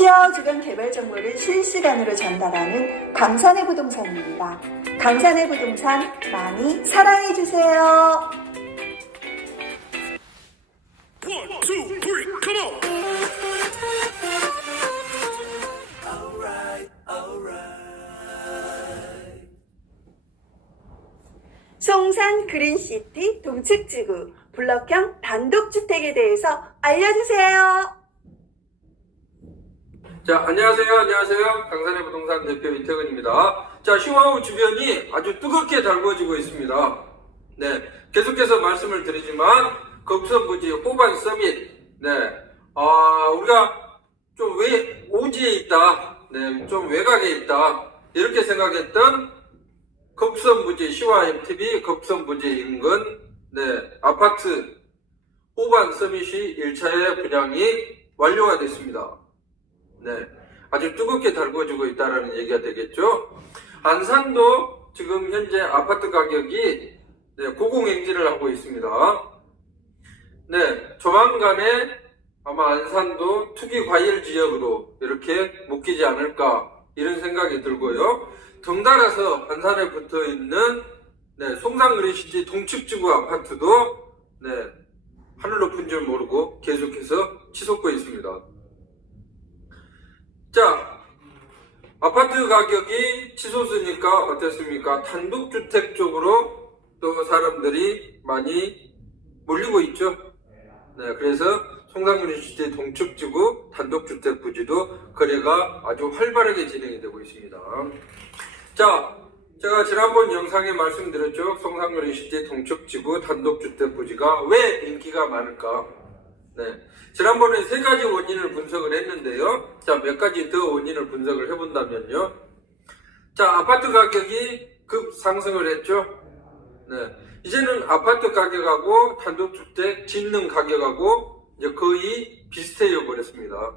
시야와 주변 개발 정보를 실시간으로 전달하는 강산의 부동산입니다. 강산의 부동산 많이 사랑해 주세요. One, two, three, come on! 송산 그린시티 동측지구 블럭형 단독주택에 대해서 알려주세요. 자, 안녕하세요. 안녕하세요. 강산의 부동산 대표 이태근입니다. 자, 슈와우 주변이 아주 뜨겁게 달궈지고 있습니다. 네. 계속해서 말씀을 드리지만, 겁선부지 호반 서밋, 네. 아, 우리가 좀 외, 오지에 있다. 네. 좀 외곽에 있다. 이렇게 생각했던 겁선부지 시와 MTV 겁선부지 인근, 네. 아파트 호반 서밋이 1차의 분양이 완료가 됐습니다. 네, 아주 뜨겁게 달궈지고 있다는 얘기가 되겠죠. 안산도 지금 현재 아파트 가격이 네, 고공행진을 하고 있습니다. 네, 조만간에 아마 안산도 투기 과일 지역으로 이렇게 묶이지 않을까 이런 생각이 들고요. 덩달아서 안산에 붙어 있는 네, 송산그린시티 동측지구 아파트도 네, 하늘 높은 줄 모르고 계속해서 치솟고 있습니다. 자, 아파트 가격이 치솟으니까 어땠습니까? 단독주택 쪽으로 또 사람들이 많이 몰리고 있죠. 네, 그래서 송산그린시티 동측지구 단독주택 부지도 거래가 아주 활발하게 진행이 되고 있습니다. 자, 제가 지난번 영상에 말씀드렸죠. 송산그린시티 동측지구 단독주택 부지가 왜 인기가 많을까? 네. 지난번에 세 가지 원인을 분석을 했는데요. 자, 몇 가지 더 원인을 분석을 해본다면요. 자, 아파트 가격이 급 상승을 했죠. 네. 이제는 아파트 가격하고 단독주택 짓는 가격하고 이제 거의 비슷해져 버렸습니다.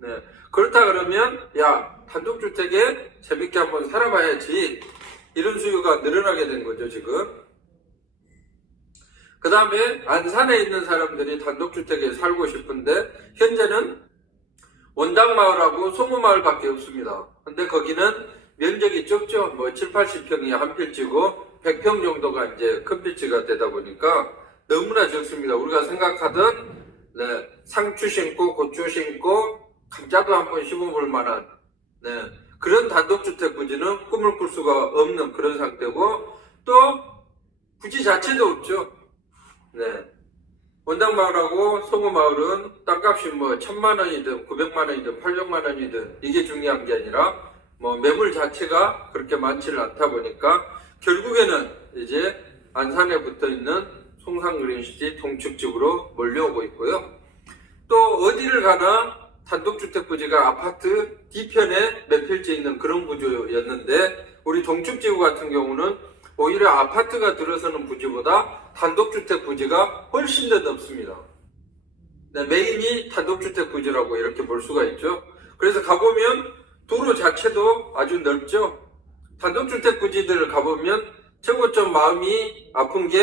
네. 그렇다 그러면, 야, 단독주택에 재밌게 한번 살아봐야지. 이런 수요가 늘어나게 된 거죠, 지금. 그 다음에 안산에 있는 사람들이 단독주택에 살고 싶은데 현재는 원당마을하고 소무마을밖에 없습니다. 근데 거기는 면적이 적죠. 뭐 7, 80평이 한 필지고 100평 정도가 이제 큰 필지가 되다 보니까 너무나 적습니다. 우리가 생각하던 네, 상추 심고 고추 심고 감자도 한번 심어볼 만한 네, 그런 단독주택 부지는 꿈을 꿀 수가 없는 그런 상태고 또 부지 자체도 없죠. 네. 원당 마을하고 송어마을은 땅값이 뭐 천만 원이든 구백만 원이든 팔백만 원이든 이게 중요한 게 아니라 뭐 매물 자체가 그렇게 많지를 않다 보니까 결국에는 이제 안산에 붙어 있는 송산 그린시티 동측집으로 몰려오고 있고요. 또 어디를 가나 단독주택 부지가 아파트 뒤편에 몇 필지 있는 그런 구조였는데 우리 동축지구 같은 경우는 오히려 아파트가 들어서는 부지보다 단독주택 부지가 훨씬 더 넓습니다. 네, 메인이 단독주택 부지라고 이렇게 볼 수가 있죠. 그래서 가보면 도로 자체도 아주 넓죠. 단독주택 부지들 가보면 최고 좀 마음이 아픈 게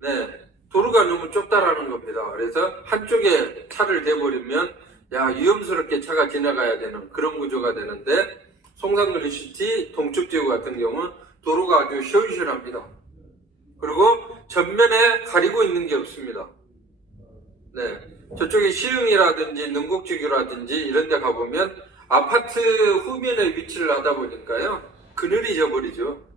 네, 도로가 너무 좁다라는 겁니다. 그래서 한쪽에 차를 대버리면 야 위험스럽게 차가 지나가야 되는 그런 구조가 되는데 송산그리시티 동축지구 같은 경우는 도로가 아주 시원시원합니다. 그리고 전면에 가리고 있는 게 없습니다. 네. 저쪽에 시흥이라든지 능곡지구라든지 이런 데 가보면 아파트 후면에 위치를 하다 보니까요. 그늘이 져버리죠.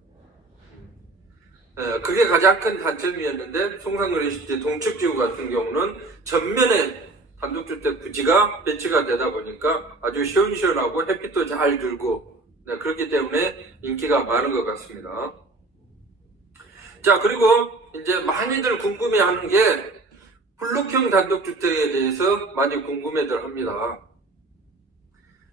네, 그게 가장 큰 단점이었는데 송산그리시티 동축지구 같은 경우는 전면에 단독주택 부지가 배치가 되다 보니까 아주 시원시원하고 햇빛도 잘 들고 네, 그렇기 때문에 인기가 많은 것 같습니다. 자, 그리고 이제 많이들 궁금해 하는 게 블록형 단독주택에 대해서 많이 궁금해들 합니다.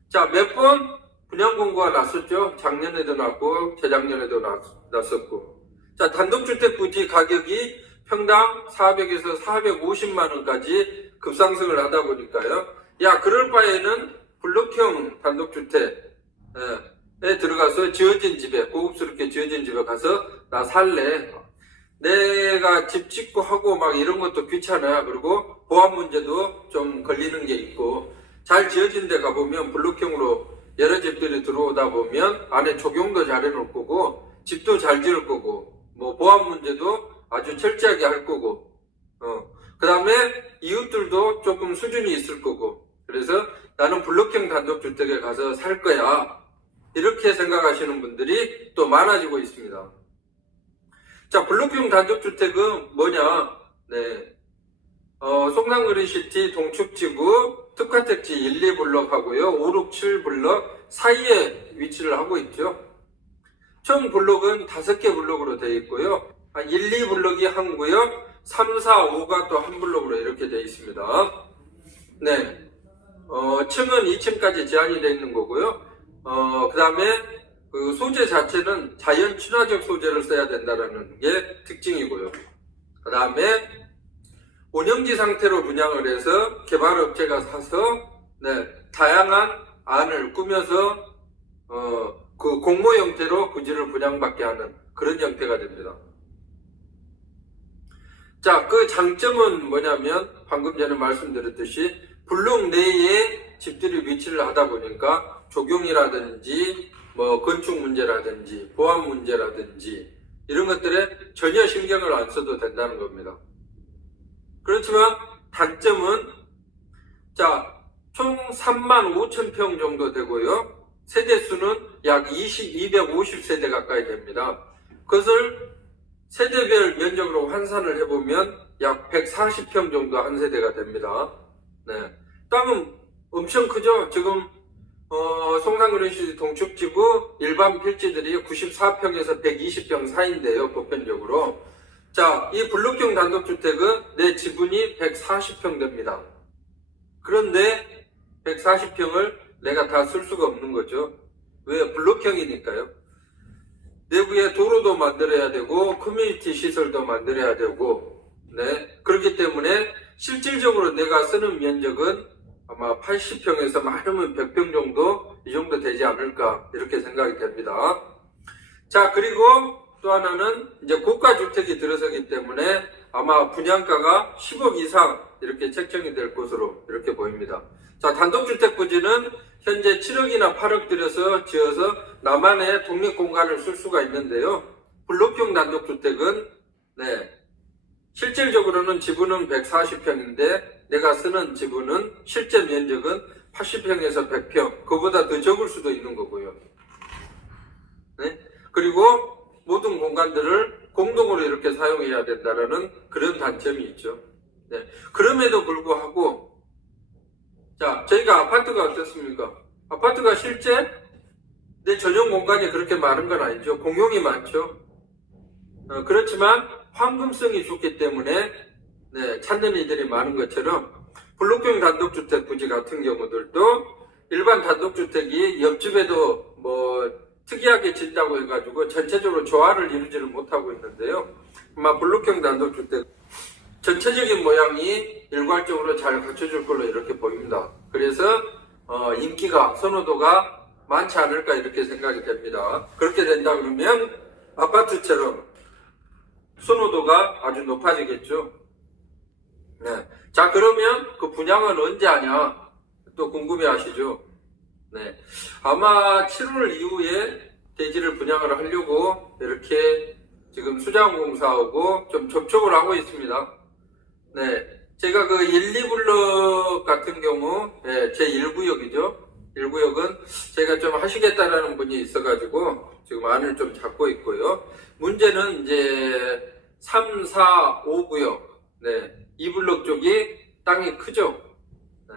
자, 몇 번 분양 공고가 났었죠. 작년에도 났고, 재작년에도 났, 났었고. 자, 단독주택 부지 가격이 평당 400에서 450만원까지 급상승을 하다 보니까요. 야, 그럴 바에는 블록형 단독주택, 에 들어가서 지어진 집에 고급스럽게 지어진 집에 가서 나 살래. 내가 집 짓고 하고 막 이런 것도 귀찮아. 그리고 보안 문제도 좀 걸리는 게 있고. 잘 지어진 데 가보면 블록형으로 여러 집들이 들어오다 보면 안에 조경도 잘 해놓을 거고 집도 잘 지을 거고 뭐 보안 문제도 아주 철저하게 할 거고 어. 그 다음에 이웃들도 조금 수준이 있을 거고. 그래서 나는 블록형 단독주택에 가서 살 거야 이렇게 생각하시는 분들이 또 많아지고 있습니다. 자, 블록형 단독주택은 뭐냐? 네. 어, 송산그린시티 동축지구 특화택지 1, 2블럭 하고요. 5, 6, 7블럭 사이에 위치를 하고 있죠. 총 블록은 5개 블록으로 되어 있고요. 아, 1, 2블럭이 한 구역, 3, 4, 5가 또 한 블록으로 이렇게 되어 있습니다. 네. 어, 층은 2층까지 제한이 되어 있는 거고요. 어, 그 다음에 그 소재 자체는 자연 친화적 소재를 써야 된다는 게 특징이고요. 그 다음에 운영지 상태로 분양을 해서 개발업체가 사서 네, 다양한 안을 꾸며서 어, 그 공모 형태로 부지를 분양받게 하는 그런 형태가 됩니다. 자, 그 장점은 뭐냐면 방금 전에 말씀드렸듯이 블록 내에 집들이 위치를 하다 보니까 조경이라든지 뭐 건축 문제라든지 보안 문제라든지 이런 것들에 전혀 신경을 안 써도 된다는 겁니다. 그렇지만 단점은 자, 총 3만 5천 평 정도 되고요. 세대 수는 약 20, 250세대 가까이 됩니다. 그것을 세대별 면적으로 환산을 해보면 약 140평 정도 한 세대가 됩니다. 네. 땅은 엄청 크죠? 지금, 어, 송산그린시티 동축지구 일반 필지들이 94평에서 120평 사이인데요, 보편적으로. 자, 이 블록형 단독주택은 내 지분이 140평 됩니다. 그런데 140평을 내가 다 쓸 수가 없는 거죠. 왜? 블록형이니까요. 내부에 도로도 만들어야 되고 커뮤니티 시설도 만들어야 되고 네 그렇기 때문에 실질적으로 내가 쓰는 면적은 아마 80평에서 많으면 100평 정도 이 정도 되지 않을까 이렇게 생각이 됩니다. 자 그리고 또 하나는 이제 고가 주택이 들어서기 때문에 아마 분양가가 10억 이상 이렇게 책정이 될 것으로 이렇게 보입니다. 자 단독주택 부지는 현재 7억이나 8억 들여서 지어서 나만의 독립 공간을 쓸 수가 있는데요. 블록형 단독주택은 네 실질적으로는 지분은 140평인데 내가 쓰는 지분은 실제 면적은 80평에서 100평 그보다 더 적을 수도 있는 거고요. 네? 그리고 모든 공간들을 공동으로 이렇게 사용해야 된다는 그런 단점이 있죠. 네. 그럼에도 불구하고 자, 저희가 아파트가 어떻습니까? 아파트가 실제 내 전용 공간이 그렇게 많은 건 아니죠. 공용이 많죠. 어, 그렇지만 황금성이 좋기 때문에 네, 찾는 이들이 많은 것처럼 블록형 단독주택 부지 같은 경우들도 일반 단독주택이 옆집에도 뭐 특이하게 진다고 해가지고 전체적으로 조화를 이루지를 못하고 있는데요. 아마 블록형 단독주택 전체적인 모양이 일괄적으로 잘 갖춰줄 걸로 이렇게 보입니다. 그래서 어, 인기가 선호도가 많지 않을까 이렇게 생각이 됩니다. 그렇게 된다 그러면 아파트처럼 선호도가 아주 높아지겠죠. 네. 자 그러면 그 분양은 언제 하냐 또 궁금해 하시죠. 네. 아마 7월 이후에 대지를 분양을 하려고 이렇게 지금 수자공사하고 좀 접촉을 하고 있습니다. 네. 제가 그 1, 2블럭 같은 경우, 예, 제 1구역이죠. 1구역은 제가 좀 하시겠다라는 분이 있어가지고 지금 안을 좀 잡고 있고요. 문제는 이제 3, 4, 5구역, 네. 2블럭 쪽이 땅이 크죠. 네.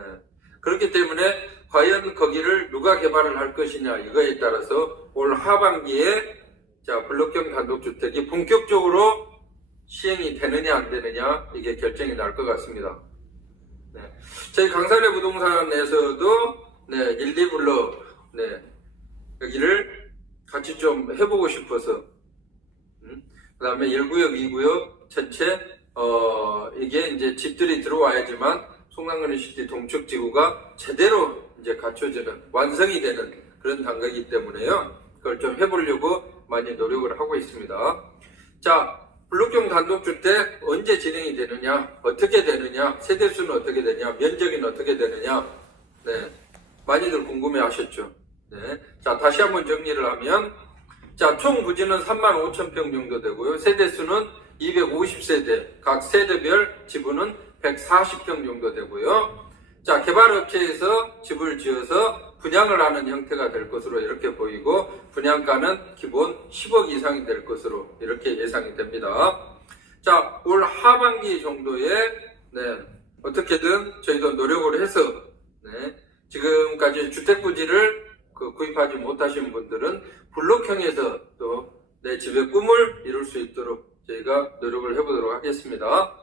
그렇기 때문에 과연 거기를 누가 개발을 할 것이냐 이거에 따라서 올 하반기에 자 블록형 단독주택이 본격적으로 시행이 되느냐 안 되느냐 이게 결정이 날 것 같습니다. 네. 저희 강산의 부동산에서도 네, 1, 2블럭 네, 여기를 같이 좀 해보고 싶어서 음? 그 다음에 1구역, 2구역 전체 어, 이게 이제 집들이 들어와야지만 송남그린시티 동축지구가 제대로 이제 갖춰지는 완성이 되는 그런 단계이기 때문에요. 그걸 좀 해보려고 많이 노력을 하고 있습니다. 자, 블록형 단독주택 언제 진행이 되느냐, 어떻게 되느냐, 세대수는 어떻게 되냐, 면적은 어떻게 되느냐. 네. 많이들 궁금해 하셨죠. 네. 자, 다시 한번 정리를 하면, 자, 총 부지는 3만 5천 평 정도 되고요. 세대수는 250세대, 각 세대별 지분은 140평 정도 되고요. 자, 개발업체에서 집을 지어서 분양을 하는 형태가 될 것으로 이렇게 보이고, 분양가는 기본 10억 이상이 될 것으로 이렇게 예상이 됩니다. 자, 올 하반기 정도에, 네, 어떻게든 저희도 노력을 해서, 네, 지금까지 주택부지를 그 구입하지 못하신 분들은 블록형에서 또 내 집의 꿈을 이룰 수 있도록 저희가 노력을 해보도록 하겠습니다.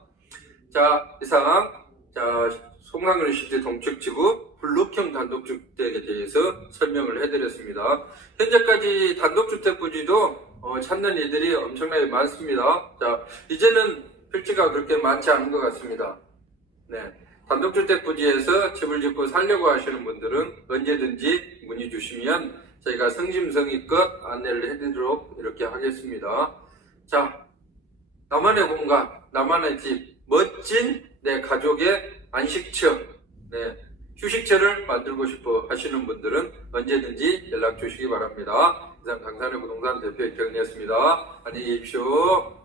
자, 이상, 자, 송강유니시티 동축지구 블록형 단독주택에 대해서 설명을 해드렸습니다. 현재까지 단독주택 부지도 어, 찾는 이들이 엄청나게 많습니다. 자, 이제는 필지가 그렇게 많지 않은 것 같습니다. 네. 단독주택 부지에서 집을 짓고 살려고 하시는 분들은 언제든지 문의 주시면 저희가 성심성의껏 안내를 해드리도록 이렇게 하겠습니다. 자, 나만의 공간, 나만의 집, 멋진 내 가족의 안식처, 네, 휴식처를 만들고 싶어 하시는 분들은 언제든지 연락 주시기 바랍니다. 이상 강산의 부동산 대표 이경이었습니다. 안녕히 계십시오.